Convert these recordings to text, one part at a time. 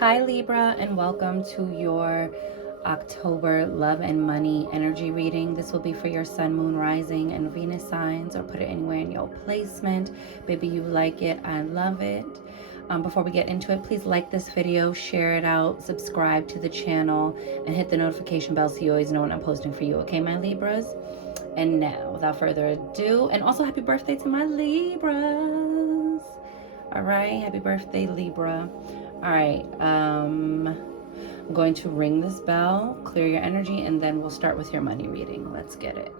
Hi Libra, and welcome to your October love and money energy reading. This will be for your sun, moon, rising, and Venus signs, or put it anywhere in your placement. Baby, you like it, I love it. Before we get into it, please like this video, share it out, subscribe to the channel, and hit the notification bell so you always know when I'm posting for you. Okay, my Libras? And now, without further ado, and also happy birthday to my Libras. All right, happy birthday, Libra. All right, I'm going to ring this bell, clear your energy, and then we'll start with your money reading. Let's get it.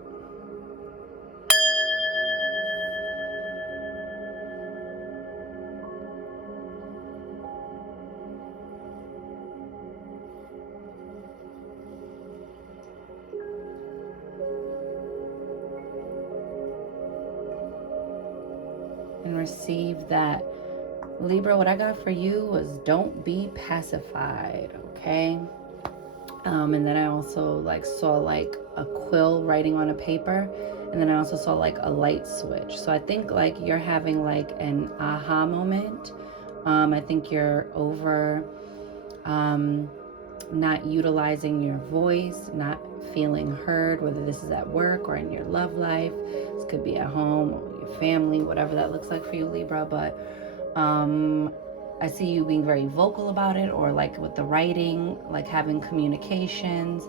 And receive that. Libra, what I got for you was don't be pacified, okay? And then I also saw a quill writing on a paper, and then I also saw a light switch. So I think you're having an aha moment. I think you're over not utilizing your voice, not feeling heard, whether this is at work or in your love life. This could be at home or your family, whatever that looks like for you, Libra. But I see you being very vocal about it, or with the writing, having communications.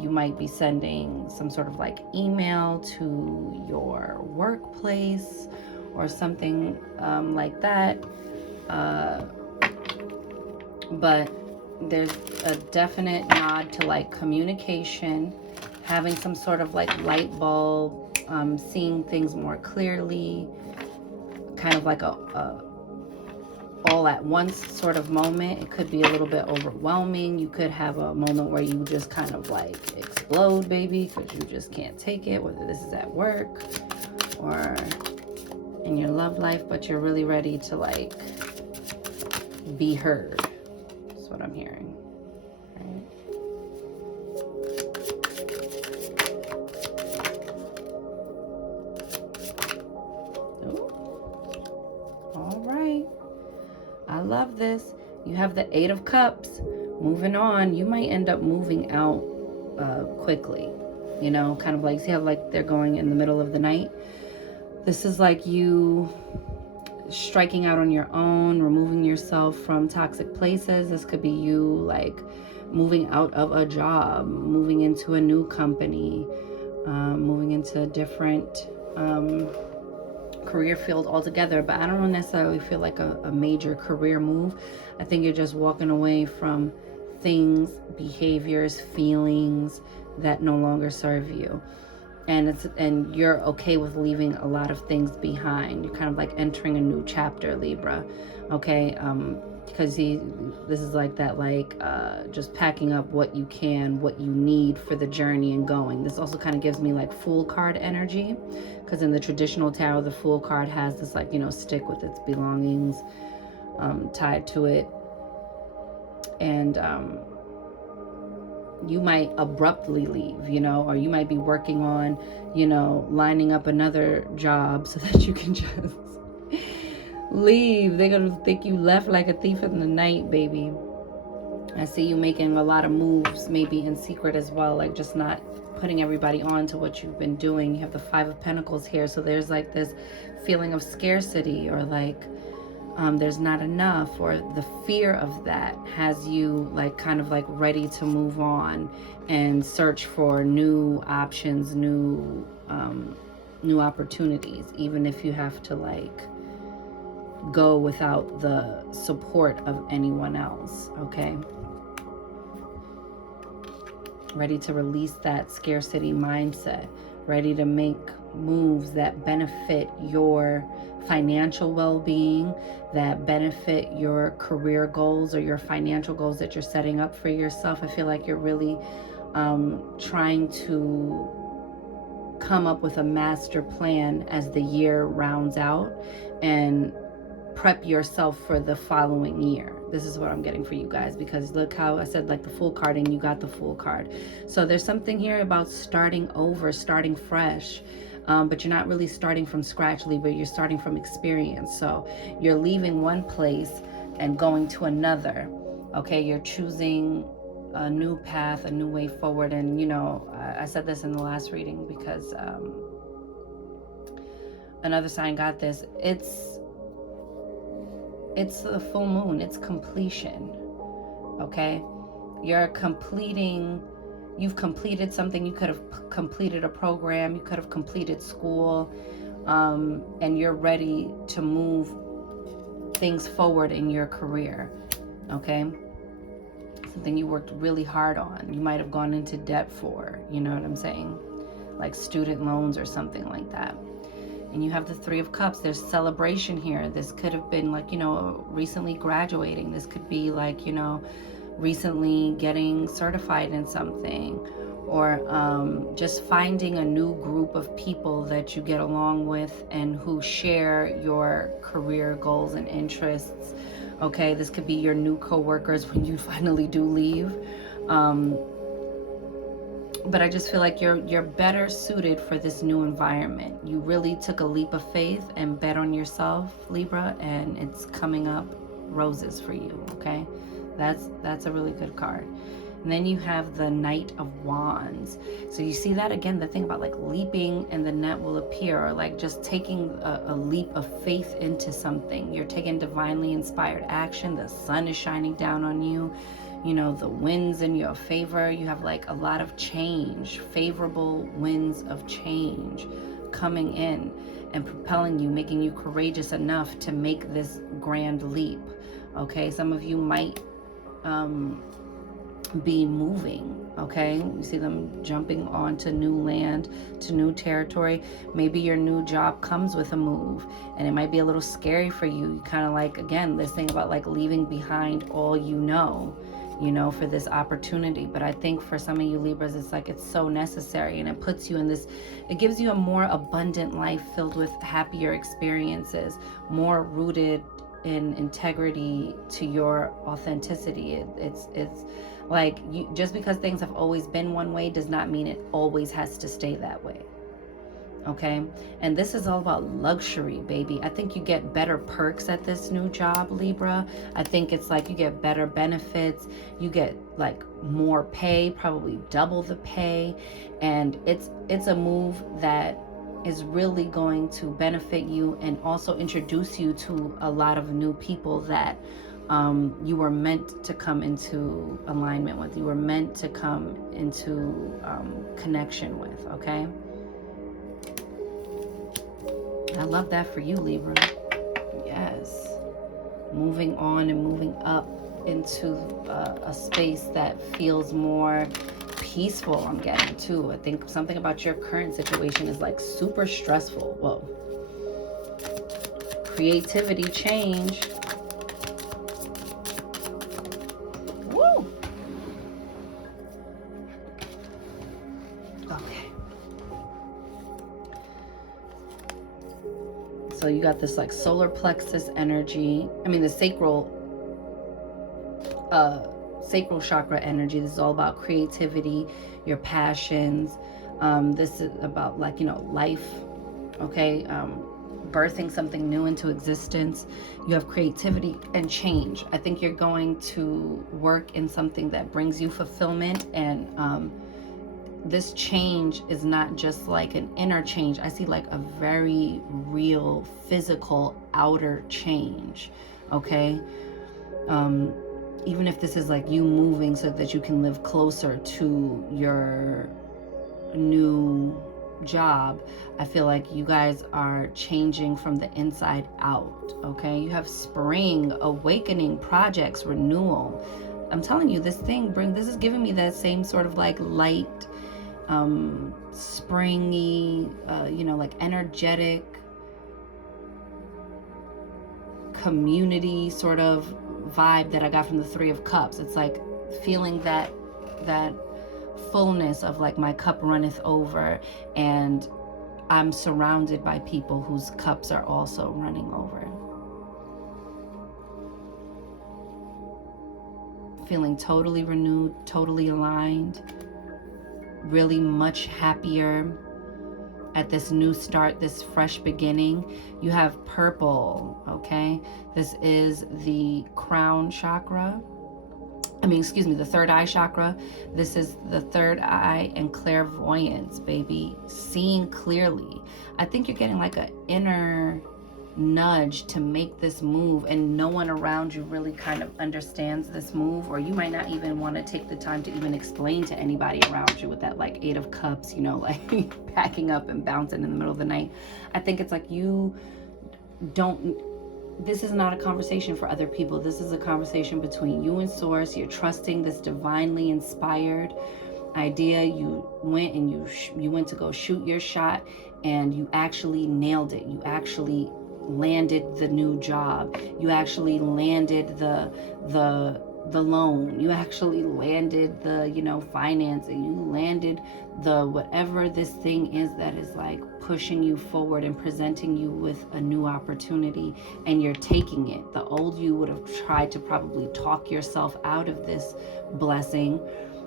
You might be sending some sort of email to your workplace or something like that. But there's a definite nod to communication, having some sort of light bulb, seeing things more clearly, kind of a all at once sort of moment. It could be a little bit overwhelming. You could have a moment where you just kind of explode, baby, because you just can't take it, whether this is at work or in your love life, but you're really ready to be heard. That's what I'm hearing. Right? Ooh. All right. I love this. You have the Eight of Cups. Moving on. You might end up moving out quickly. You know, kind of see how they're going in the middle of the night. This is you striking out on your own, removing yourself from toxic places. This could be you moving out of a job, moving into a new company, moving into a different career field altogether. But I don't necessarily feel like a major career move. I think you're just walking away from things, behaviors, feelings that no longer serve you. And you're okay with leaving a lot of things behind. You're kind of entering a new chapter, Libra. Okay, because this is just packing up what you can, what you need for the journey and going. This also kind of gives me Fool card energy, because in the traditional tarot, the Fool card has this stick with its belongings tied to it, and you might abruptly leave, or you might be working on, lining up another job so that you can just leave. They're gonna think you left like a thief in the night, baby. I see you making a lot of moves, maybe in secret as well, just not putting everybody on to what you've been doing. You have the Five of Pentacles here, so there's this feeling of scarcity, or there's not enough, or the fear of that has you kind of ready to move on and search for new options, new opportunities, even if you have to go without the support of anyone else. Okay, ready to release that scarcity mindset, ready to make moves that benefit your financial well-being, that benefit your career goals or your financial goals that you're setting up for yourself. I feel like you're really trying to come up with a master plan as the year rounds out and prep yourself for the following year. This is what I'm getting for you guys, because look how I said the Fool card, and you got the Fool card. So there's something here about starting over, starting fresh. But you're not really starting from scratch, Libra. You're starting from experience. So you're leaving one place and going to another. Okay, you're choosing a new path, a new way forward. And you know, I said this in the last reading because another sign got this. It's the full moon. It's completion. Okay, you've completed something. You could have completed a program, you could have completed school, and you're ready to move things forward in your career. Okay, something you worked really hard on, you might have gone into debt for, you know what I'm saying, like student loans or something like that. And you have the Three of Cups. There's celebration here. This could have been like, you know, recently graduating. This could be like, you know, recently getting certified in something, or just finding a new group of people that you get along with and who share your career goals and interests. Okay, this could be your new co-workers when you finally do leave. But I just feel like you're better suited for this new environment. You really took a leap of faith and bet on yourself, Libra, and it's coming up roses for you. Okay, that's a really good card. And then you have the Knight of Wands. So you see that again, the thing about like leaping and the net will appear, or like just taking a leap of faith into something. You're taking divinely inspired action. The sun is shining down on you. You know, the winds in your favor. You have like a lot of change, favorable winds of change coming in and propelling you, making you courageous enough to make this grand leap. Okay, some of you might be moving. Okay, you see them jumping onto new land, to new territory. Maybe your new job comes with a move, and it might be a little scary for you. You kind of like, again, this thing about like leaving behind all you know for this opportunity. But I think for some of you Libras, it's like it's so necessary, and it puts you in this, it gives you a more abundant life filled with happier experiences, more rooted in integrity to your authenticity. It's like, you, just because things have always been one way does not mean it always has to stay that way. Okay, and this is all about luxury, baby. I think you get better perks at this new job, Libra. I think it's like you get better benefits, you get like more pay, probably double the pay, and it's a move that is really going to benefit you and also introduce you to a lot of new people that you were meant to come into alignment with, you were meant to come into connection with. Okay, I love that for you, Libra. Yes, moving on and moving up into a space that feels more peaceful. I'm getting too. I think something about your current situation is like super stressful. Whoa. Creativity, change. Woo. Okay. So you got this like solar plexus energy. I mean the sacral chakra energy. This is all about creativity, your passions. This is about like, you know, life. Okay, birthing something new into existence. You have creativity and change. I think you're going to work in something that brings you fulfillment, and this change is not just like an inner change. I see like a very real physical outer change. Okay, even if this is like you moving so that you can live closer to your new job, I feel like you guys are changing from the inside out. Okay, you have spring, awakening, projects, renewal. I'm telling you, this is giving me that same sort of like light, springy, you know, like energetic community sort of vibe that I got from the Three of Cups. It's like feeling that fullness of like my cup runneth over, and I'm surrounded by people whose cups are also running over. Feeling totally renewed, totally aligned, really much happier at this new start, this fresh beginning. You have purple. Okay, this is the crown chakra. excuse me, the third eye chakra. This is the third eye and clairvoyance, baby. Seeing clearly. I think you're getting like an inner nudge to make this move, and no one around you really kind of understands this move, or you might not even want to take the time to even explain to anybody around you with that like 8 of Cups, you know, like packing up and bouncing in the middle of the night. I think it's like you don't, this is not a conversation for other people. This is a conversation between you and Source. You're trusting this divinely inspired idea. You went and you went to go shoot your shot, and you actually nailed it. You actually landed the new job. You actually landed the loan. You actually landed the, you know, financing. You landed the whatever this thing is that is like pushing you forward and presenting you with a new opportunity, and you're taking it. The old you would have tried to probably talk yourself out of this blessing,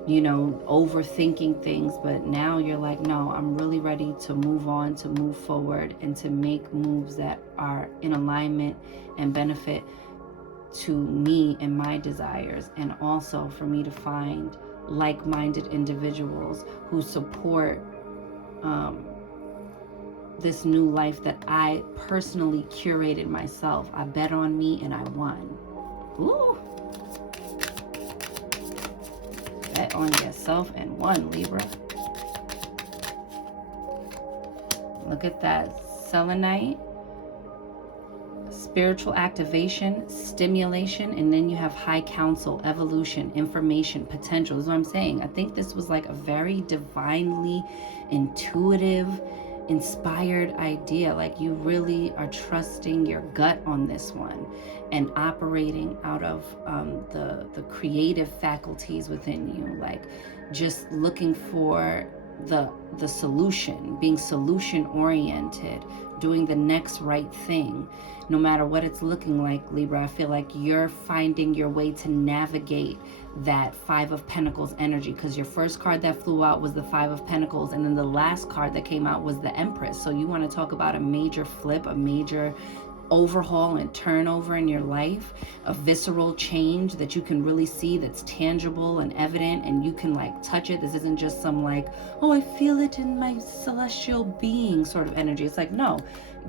you know, overthinking things, but now you're like, no, I'm really ready to move on, to move forward, and to make moves that are in alignment and benefit to me and my desires, and also for me to find like-minded individuals who support this new life that I personally curated myself. I bet on me and I won. Ooh. Bet on yourself and won, Libra. Look at that. Selenite. Spiritual activation, stimulation, and then you have high counsel, evolution, information, potential. Is what I'm saying. I think this was like a very divinely intuitive, inspired idea. Like you really are trusting your gut on this one and operating out of the creative faculties within you, like just looking for the solution, being solution oriented, doing the next right thing, no matter what it's looking like. Libra, I feel like you're finding your way to navigate that 5 of Pentacles energy, because your first card that flew out was the 5 of Pentacles, and then the last card that came out was the Empress. So you want to talk about a major flip, a major overhaul and turnover in your life, a visceral change that you can really see, that's tangible and evident, and you can like touch it. This isn't just some like, oh, I feel it in my celestial being sort of energy. It's like, no,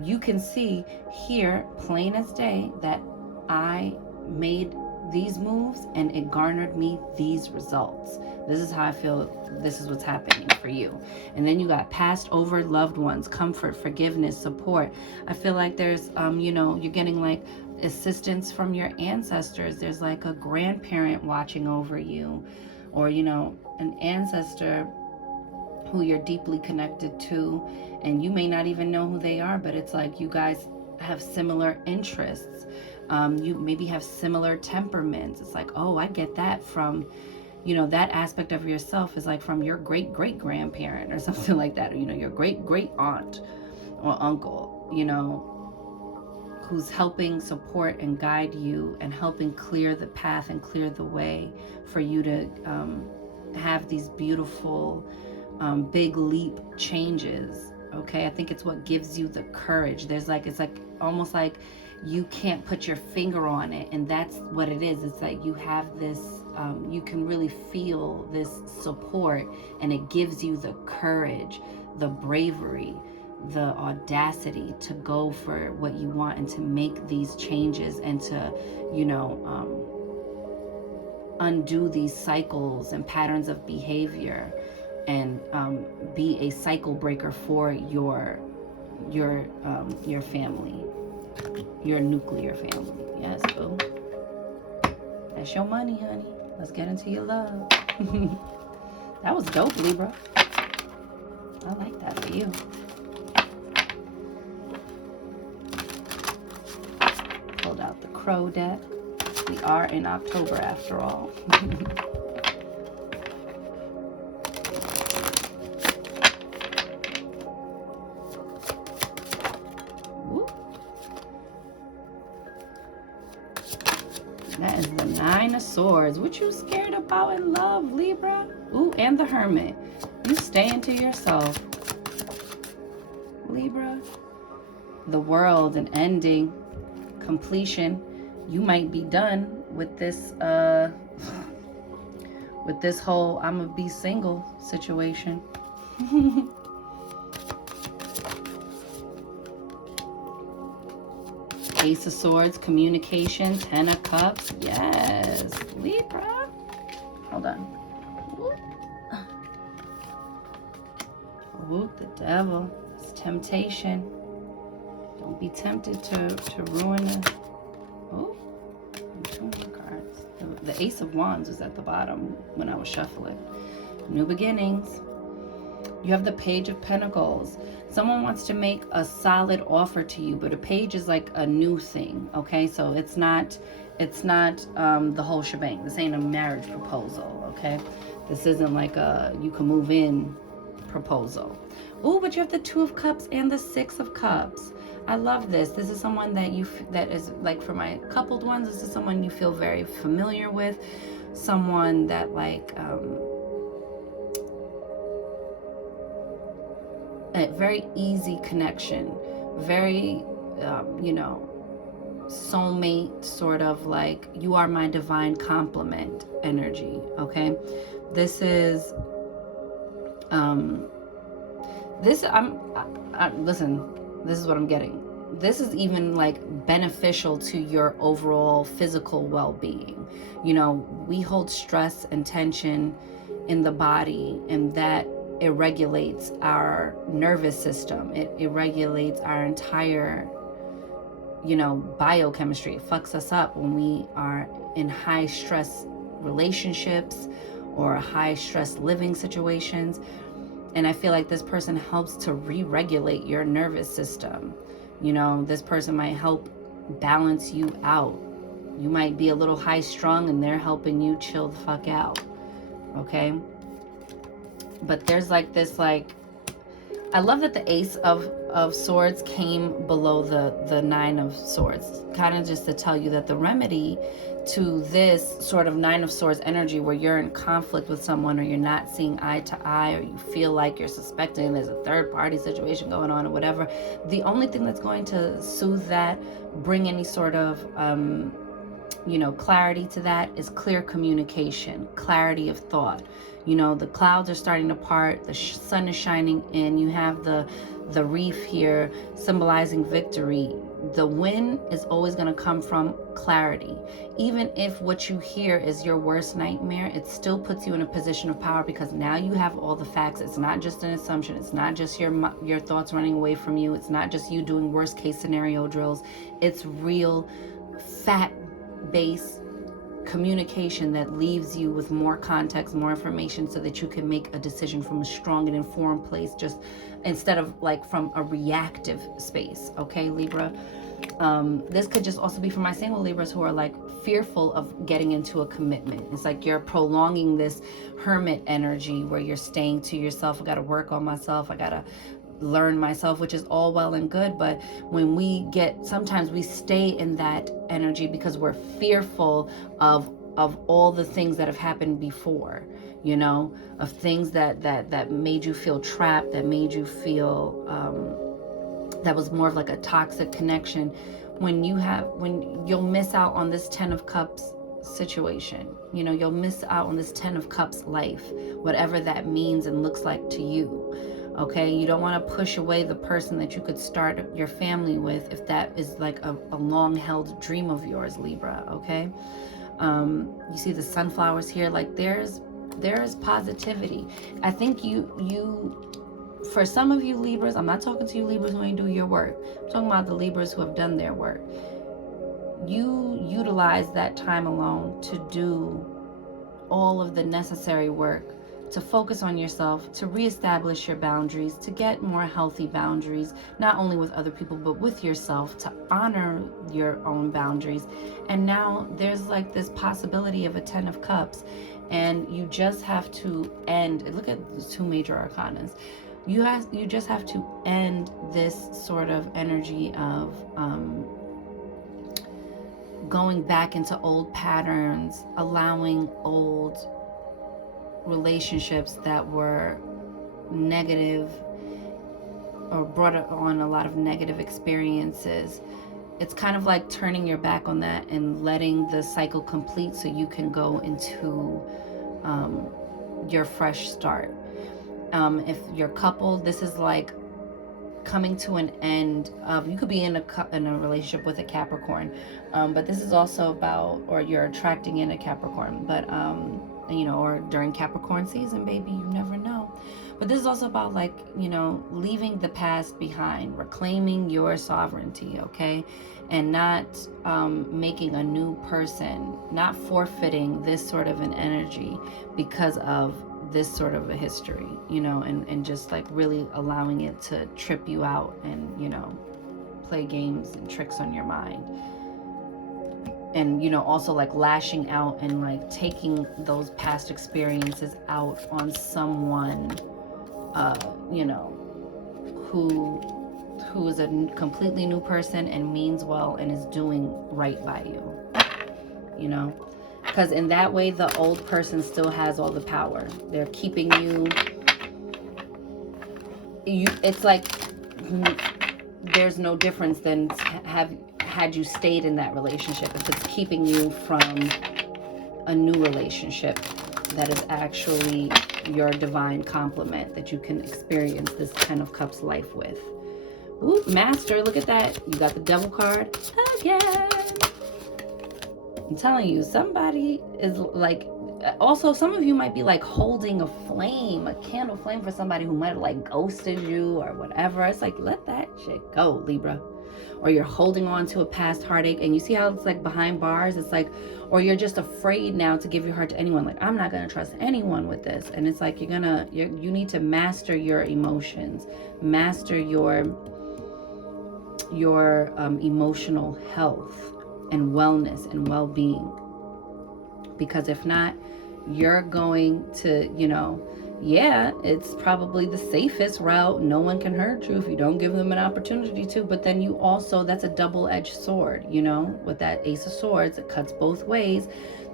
you can see here plain as day that I made these moves and it garnered me these results. This is how I feel. This is what's happening for you. And then you got passed over loved ones, comfort, forgiveness, support. I feel like there's, you know, you're getting like assistance from your ancestors. There's like a grandparent watching over you, or, you know, an ancestor who you're deeply connected to, and you may not even know who they are, but it's like you guys have similar interests. You maybe have similar temperaments. It's like, oh, I get that from, you know, that aspect of yourself is like from your great-great-grandparent or something like that, or, you know, your great-great-aunt or uncle, you know, who's helping support and guide you and helping clear the path and clear the way for you to have these beautiful big leap changes. Okay, I think it's what gives you the courage. There's like, it's like almost like you can't put your finger on it, and that's what it is. It's like you have this, you can really feel this support, and it gives you the courage, the bravery, the audacity to go for what you want and to make these changes and to, you know, undo these cycles and patterns of behavior, and be a cycle breaker for your family, your nuclear family. Yes, boo. That's your money, honey. Let's get into your love. That was dope, Libra. I like that for you. Pulled out the Crow deck. We are in October after all. That is the 9 of Swords. What you scared about in love, Libra? Ooh, and the Hermit. You staying to yourself, Libra. The World, an ending, completion. You might be done with this with this whole I'm gonna be single situation. Ace of Swords, communication, Ten of Cups. Yes, Libra. Hold on. Whoop. Whoop, the devil. It's temptation. Don't be tempted to ruin it. Oh, 2 more cards. The Ace of Wands was at the bottom when I was shuffling. New beginnings. You have the Page of Pentacles. Someone wants to make a solid offer to you, but a page is like a new thing, okay? So it's not the whole shebang. This ain't a marriage proposal, okay? This isn't like a you can move in proposal. Oh, but you have the Two of Cups and the Six of Cups. I love this. This is someone that is like, for my coupled ones, this is someone you feel very familiar with. Someone that like, a very easy connection, very, you know, soulmate, sort of like, you are my divine complement energy, okay? This is, listen, this is what I'm getting. This is even like beneficial to your overall physical well-being. You know, we hold stress and tension in the body, and that it regulates our nervous system. It regulates our entire, you know, biochemistry. It fucks us up when we are in high stress relationships or high stress living situations. And I feel like this person helps to re-regulate your nervous system. You know, this person might help balance you out. You might be a little high strung and they're helping you chill the fuck out. Okay? But there's like this, like, I love that the Ace of Swords came below the Nine of Swords. Kind of just to tell you that the remedy to this sort of Nine of Swords energy, where you're in conflict with someone, or you're not seeing eye to eye, or you feel like you're suspecting there's a third party situation going on or whatever, the only thing that's going to soothe that, bring any sort of you know, clarity to that, is clear communication, clarity of thought. You know, the clouds are starting to part, the sun is shining in, you have the reef here symbolizing victory. The win is always going to come from clarity. Even if what you hear is your worst nightmare, it still puts you in a position of power, because now you have all the facts. It's not just an assumption. It's not just your thoughts running away from you. It's not just you doing worst case scenario drills. It's real fact-based communication that leaves you with more context, more information, so that you can make a decision from a strong and informed place, just instead of like from a reactive space. Okay, Libra. This could just also be for my single Libras who are like fearful of getting into a commitment. It's like you're prolonging this hermit energy where you're staying to yourself. I got to work on myself. I got to learn myself, which is all well and good. But when we sometimes we stay in that energy because we're fearful of all the things that have happened before, you know, of things that made you feel trapped, that made you feel, that was more of like a toxic connection. When you'll miss out on this 10 of Cups situation, you know, you'll miss out on this 10 of Cups life, whatever that means and looks like to you. Okay, you don't want to push away the person that you could start your family with if that is like a long-held dream of yours, Libra. Okay, you see the sunflowers here. Like there's positivity. I think for some of you Libras, I'm not talking to you Libras who ain't do your work. I'm talking about the Libras who have done their work. You utilize that time alone to do all of the necessary work, to focus on yourself, to reestablish your boundaries, to get more healthy boundaries, not only with other people, but with yourself, to honor your own boundaries. And now there's like this possibility of a 10 of Cups, and you just have to end, look at the 2 major arcanas. You just have to end this sort of energy of going back into old patterns, allowing old relationships that were negative or brought on a lot of negative experiences. It's kind of like turning your back on that and letting the cycle complete so you can go into your fresh start. If you're coupled, this is like coming to an end of, you could be in a relationship with a Capricorn, but this is also about, or you're attracting in a Capricorn, but you know, or during Capricorn season, baby, you never know. But this is also about, like, you know, leaving the past behind, reclaiming your sovereignty, okay? And not making a new person, not forfeiting this sort of an energy because of this sort of a history, you know, and just like really allowing it to trip you out and, you know, play games and tricks on your mind. And, you know, also like lashing out and like taking those past experiences out on someone, you know, who is a completely new person and means well and is doing right by you, you know. Because in that way, the old person still has all the power. They're keeping you. It's like there's no difference than had you stayed in that relationship if it's keeping you from a new relationship that is actually your divine complement that you can experience this 10 of Cups life with. Ooh, Master, look at that. You got the Devil card again. I'm telling you, somebody is like, also some of you might be like holding a flame, a candle flame for somebody who might have like ghosted you or whatever. It's like, let that shit go, Libra. Or you're holding on to a past heartache, and you see how it's like behind bars. It's like, or you're just afraid now to give your heart to anyone. Like, I'm not gonna trust anyone with this. And it's like, you need to master your emotions, master your emotional health and wellness and well-being, because if not, you're going to, you know, yeah, it's probably the safest route. No one can hurt you if you don't give them an opportunity to, but then you also, that's a double-edged sword, you know, with that Ace of Swords, it cuts both ways.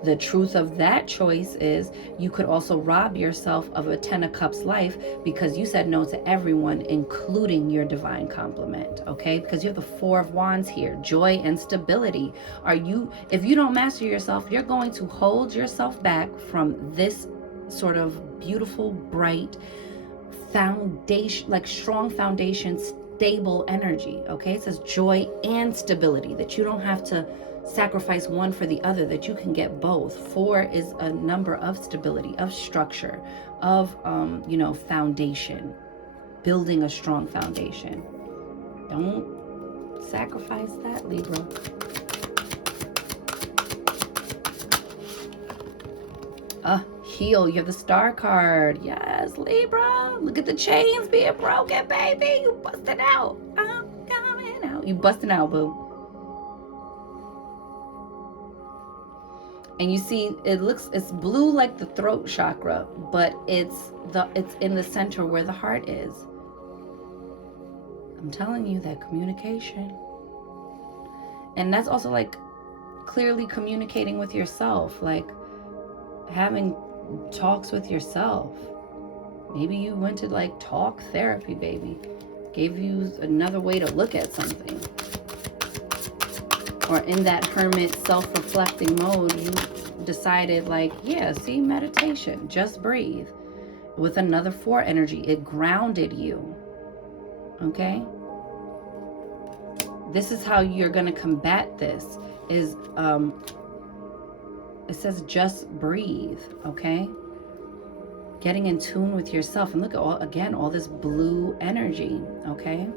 The truth of that choice is you could also rob yourself of a 10 of Cups life because you said no to everyone, including your divine complement, okay? Because you have the Four of Wands here, joy and stability. If you don't master yourself, you're going to hold yourself back from this sort of beautiful, bright foundation, like strong foundation, stable energy, okay? It says joy and stability, that you don't have to sacrifice one for the other, that you can get both. 4 is a number of stability, of structure, of you know, foundation, building a strong foundation. Don't sacrifice that, Libra. Heal. You have the Star card. Yes, Libra. Look at the chains being broken, baby. You busting out. I'm coming out. You busting out, boo. And you see, it's blue like the throat chakra, but it's in the center where the heart is. I'm telling you, that communication. And that's also like clearly communicating with yourself, like having talks with yourself. Maybe you went to like talk therapy, baby. Gave you another way to look at something. Or in that hermit self-reflecting mode, you decided like, yeah, see, meditation, just breathe. With another 4 energy, it grounded you. Okay? This is how you're going to combat this, is it says just breathe, okay? Getting in tune with yourself. And look at all this blue energy, okay?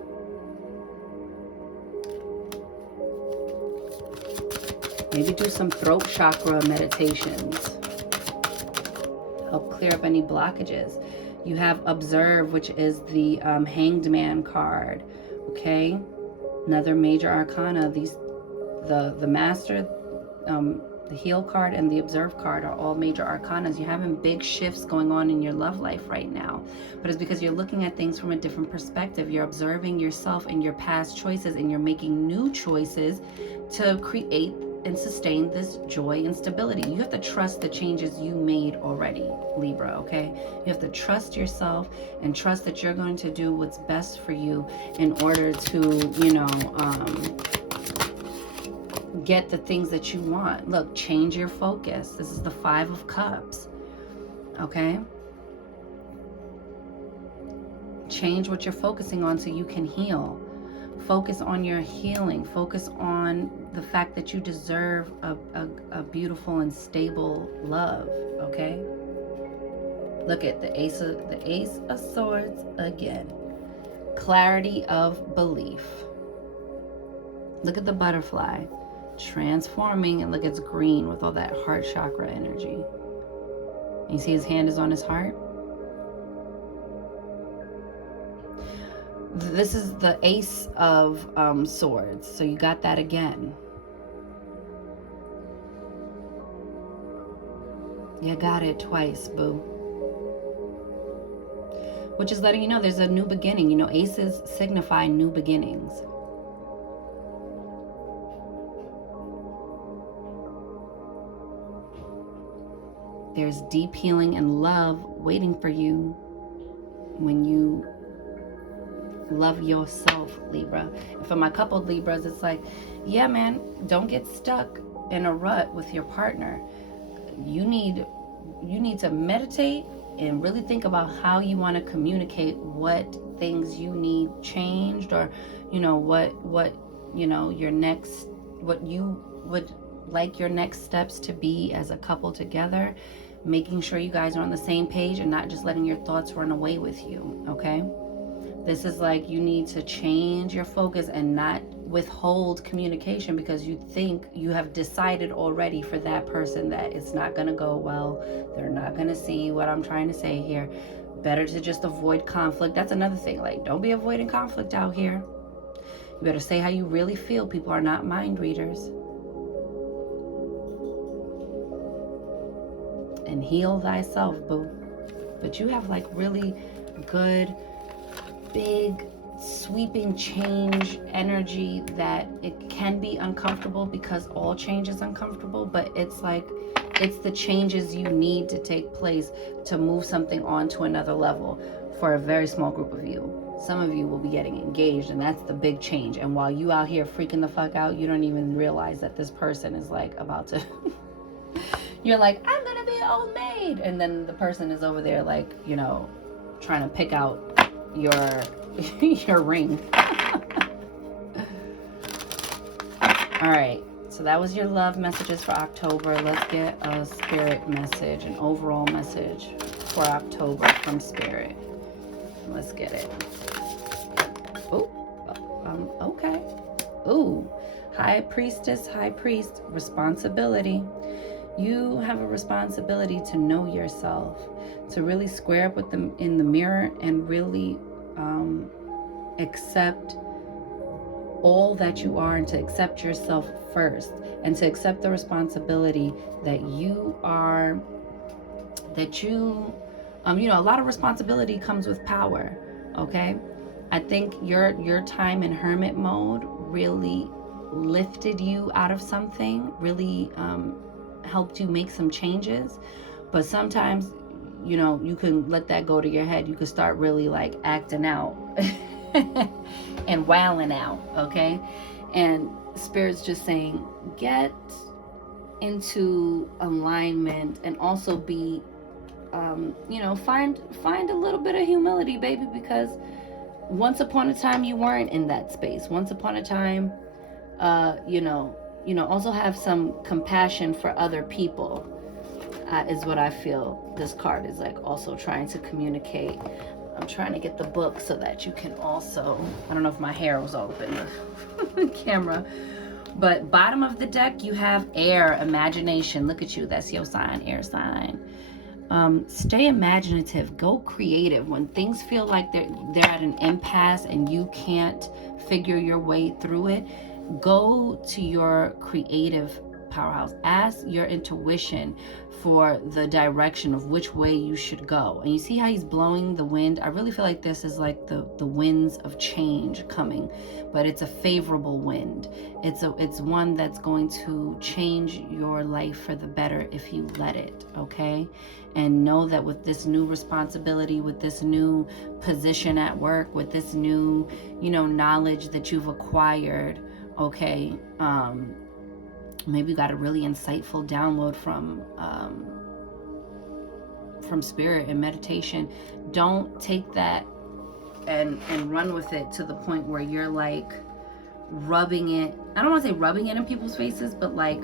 Maybe do some throat chakra meditations. Help clear up any blockages. You have Observe, which is the Hanged Man card, okay? Another major arcana. The Master, the Heal card and the Observe card are all major arcanas. You're having big shifts going on in your love life right now. But it's because you're looking at things from a different perspective. You're observing yourself and your past choices, and you're making new choices to create and sustain this joy and stability. You have to trust the changes you made already, Libra, okay? You have to trust yourself and trust that you're going to do what's best for you in order to, you know, get the things that you want. Look, change your focus. This is the 5 of Cups. okay? Change what you're focusing on so you can heal. Focus on your healing. Focus on the fact that you deserve a beautiful and stable love, okay? Look at the Ace of Swords again. Clarity of belief. Look at the butterfly transforming, and look, it's green with all that heart chakra energy. You see his hand is on his heart? This is the Ace of Swords. So you got that again. You got it twice, boo. Which is letting you know there's a new beginning. You know, aces signify new beginnings. There's deep healing and love waiting for you when you love yourself, Libra. And for my coupled Libras, it's like, yeah, man, don't get stuck in a rut with your partner. You need to meditate and really think about how you want to communicate what things you need changed, or what your next, what you would like your next steps to be as a couple together, making sure you guys are on the same page and not just letting your thoughts run away with you, okay? This is like, you need to change your focus and not withhold communication because you think you have decided already for that person that it's not going to go well. They're not going to see what I'm trying to say here. Better to just avoid conflict. That's another thing. Like, don't be avoiding conflict out here. You better say how you really feel. People are not mind readers. And heal thyself, boo. But you have like really good, big, sweeping change energy that it can be uncomfortable because all change is uncomfortable, but it's like, it's the changes you need to take place to move something on to another level for a very small group of you. Some of you will be getting engaged, and that's the big change. And while you out here freaking the fuck out, you don't even realize that this person is like about to you're like, I'm gonna be an old maid, and then the person is over there like, trying to pick out your ring. All right, so that was your love messages for October. Let's get a spirit message, an overall message for October from spirit. Let's get it. Okay. Ooh, high priestess, high priest, responsibility. You have a responsibility to know yourself, to really square up with them in the mirror and really accept all that you are, and to accept yourself first, and to accept the responsibility that you are, a lot of responsibility comes with power, okay? I think your time in hermit mode really lifted you out of something, really helped you make some changes. But sometimes, you can let that go to your head. You can start really like acting out and wilding out, okay? And Spirit's just saying, get into alignment, and also be, find a little bit of humility, baby, because once upon a time you weren't in that space. Once upon a time, also have some compassion for other people, is what I feel this card is like also trying to communicate. I'm trying to get the book so that you can also, I don't know if my hair was all up in the camera, but bottom of the deck you have air, imagination. Look at you, that's your sign, air sign. Stay imaginative, go creative. When things feel like they're at an impasse and you can't figure your way through it, go to your creative powerhouse. Ask your intuition for the direction of which way you should go. And you see how he's blowing the wind? I really feel like this is like the winds of change coming, but it's a favorable wind. It's one that's going to change your life for the better if you let it, okay? And know that with this new responsibility, with this new position at work, with this new, knowledge that you've acquired, okay, maybe you got a really insightful download from spirit and meditation. Don't take that and run with it to the point where you're like rubbing it. I don't want to say rubbing it in people's faces, but like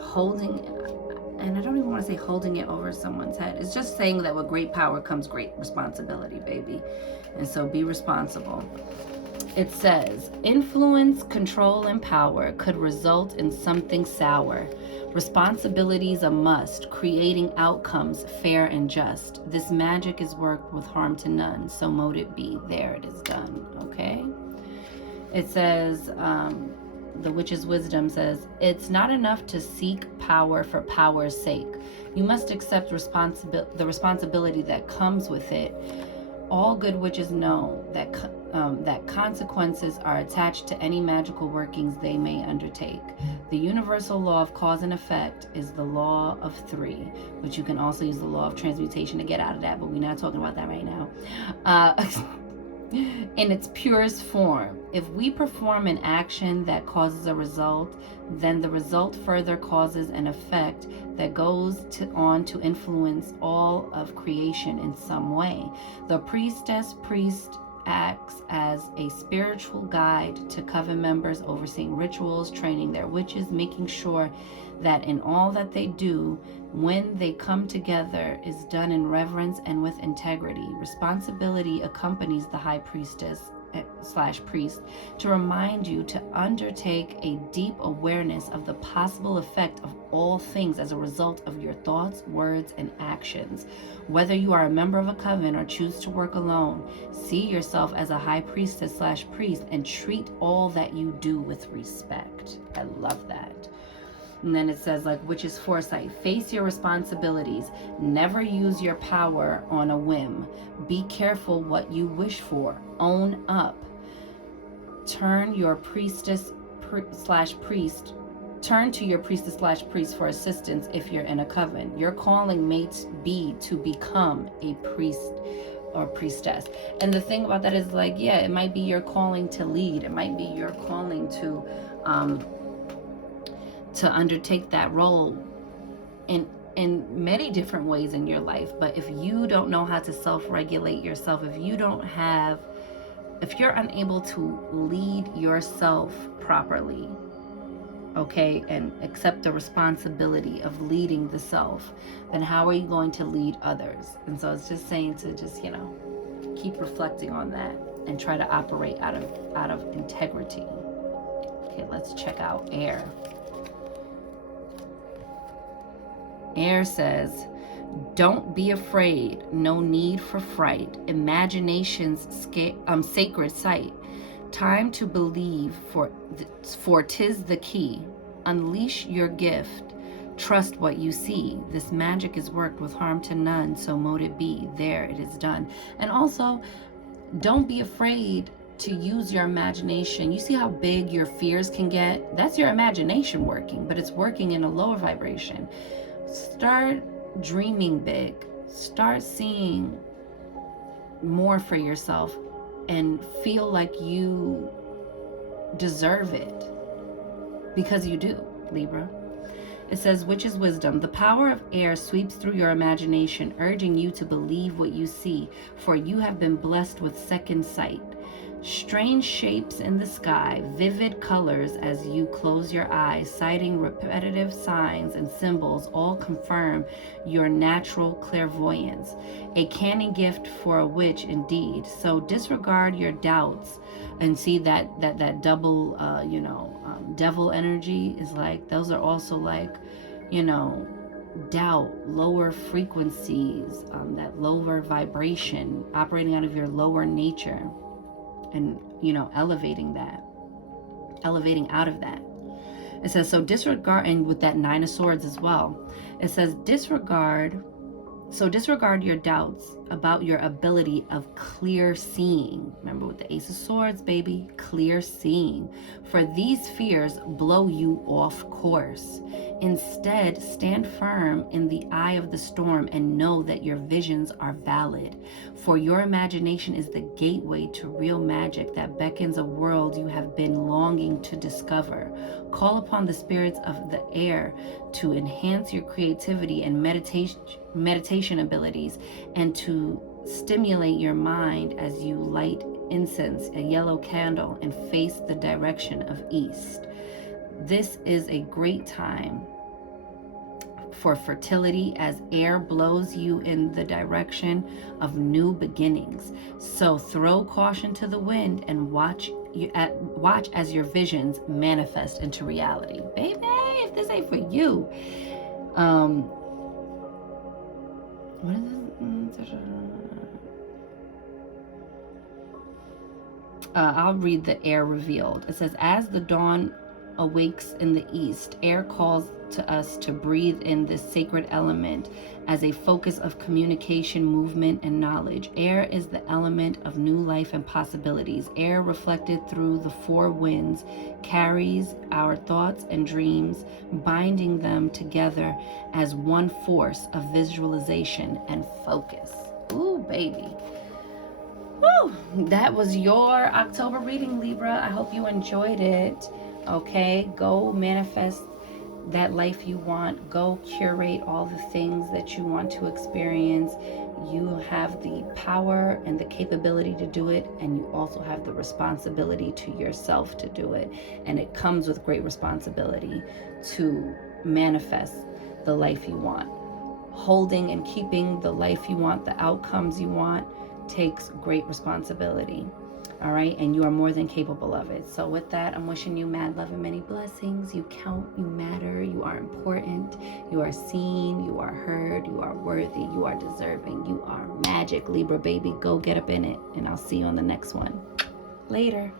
holding, and I don't even want to say holding it over someone's head. It's just saying that with great power comes great responsibility, baby. And so be responsible. It says, influence, control, and power could result in something sour. Responsibilities a must, creating outcomes fair and just. This magic is worked with harm to none, so mote it be. There it is done, okay? It says, the witch's wisdom says, it's not enough to seek power for power's sake. You must accept the responsibility that comes with it. All good witches know that that consequences are attached to any magical workings they may undertake. The universal law of cause and effect is the law of three, but you can also use the law of transmutation to get out of that, but we're not talking about that right now. In its purest form, if we perform an action that causes a result, then the result further causes an effect that goes on to influence all of creation in some way. The priest acts as a spiritual guide to coven members, overseeing rituals, training their witches, making sure that in all that they do, when they come together, is done in reverence and with integrity. Responsibility accompanies the high priestess / priest to remind you to undertake a deep awareness of the possible effect of all things as a result of your thoughts, words, and actions. Whether you are a member of a coven or choose to work alone, see yourself as a high priestess / priest and treat all that you do with respect. I love that. And then it says, like, witch's foresight, face your responsibilities. Never use your power on a whim. Be careful what you wish for. Own up. Turn to your priestess / priest for assistance if you're in a coven. Your calling may be to become a priest or priestess. And the thing about that is, like, yeah, it might be your calling to lead. It might be your calling to undertake that role in many different ways in your life. But if you don't know how to self-regulate yourself, if you're unable to lead yourself properly, okay, and accept the responsibility of leading the self, then how are you going to lead others? And so it's just saying to just, keep reflecting on that and try to operate out of integrity. Okay, let's check out air. Air says, don't be afraid, no need for fright. Imagination's sacred sight. Time to believe, for 'tis the key. Unleash your gift, trust what you see. This magic is worked with harm to none, so mote it be. There it is done. And also, don't be afraid to use your imagination. You see how big your fears can get? That's your imagination working, but it's working in a lower vibration. Start dreaming big. Start seeing more for yourself and feel like you deserve it, because you do, Libra. It says, witch's wisdom, the power of air sweeps through your imagination, urging you to believe what you see, for you have been blessed with second sight. Strange shapes in the sky, vivid colors as you close your eyes, citing repetitive signs and symbols, all confirm your natural clairvoyance. A canny gift for a witch indeed. So disregard your doubts and see that double, devil energy is like, those are also like, doubt, lower frequencies, that lower vibration, operating out of your lower nature. And elevating out of that. It says, so disregard, and with that 9 of Swords as well, it says disregard your doubts about your ability of clear seeing. Remember with the Ace of Swords, baby, clear seeing. For these fears blow you off course. Instead, stand firm in the eye of the storm and know that your visions are valid. For your imagination is the gateway to real magic that beckons a world you have been longing to discover. Call upon the spirits of the air to enhance your creativity and meditation abilities, and to stimulate your mind as you light incense, a yellow candle, and face the direction of east. This is a great time for fertility as air blows you in the direction of new beginnings. So throw caution to the wind and watch as your visions manifest into reality. Baby, if this ain't for you. What is this? I'll read the air revealed. It says, as the dawn awakes in the east, air calls to us to breathe in this sacred element as a focus of communication, movement, and knowledge. Air is the element of new life and possibilities. Air, reflected through the four winds, carries our thoughts and dreams, binding them together as one force of visualization and focus. Ooh, baby. Woo! That was your October reading, Libra. I hope you enjoyed it. Okay, go manifest that life you want. Go curate all the things that you want to experience. You have the power and the capability to do it, and you also have the responsibility to yourself to do it. And it comes with great responsibility to manifest the life you want. Holding and keeping the life you want, the outcomes you want, takes great responsibility. All right, and you are more than capable of it. So with that, I'm wishing you mad love and many blessings. You count, you matter, you are important, you are seen, you are heard, you are worthy, you are deserving, you are magic. Libra baby, go get up in it, and I'll see you on the next one. Later.